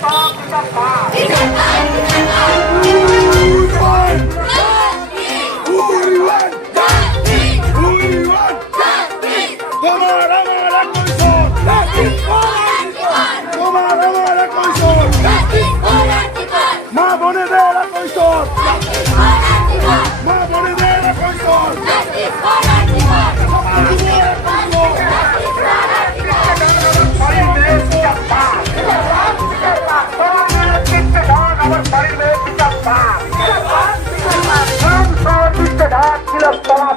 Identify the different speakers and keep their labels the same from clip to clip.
Speaker 1: Come on, I'm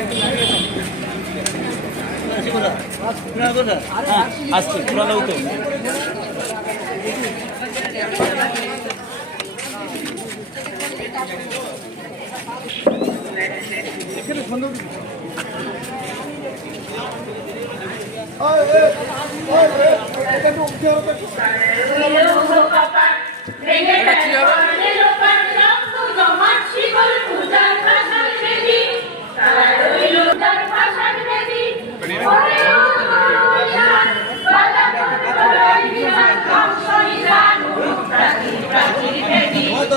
Speaker 2: আসছে খোলা নাও তো এটা কি হবে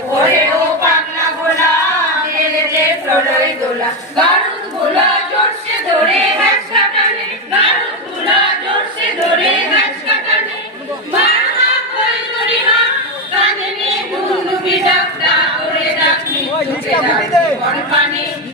Speaker 2: গোলাম ওরে দোলা বারুদ গোলা জোরসে ধরে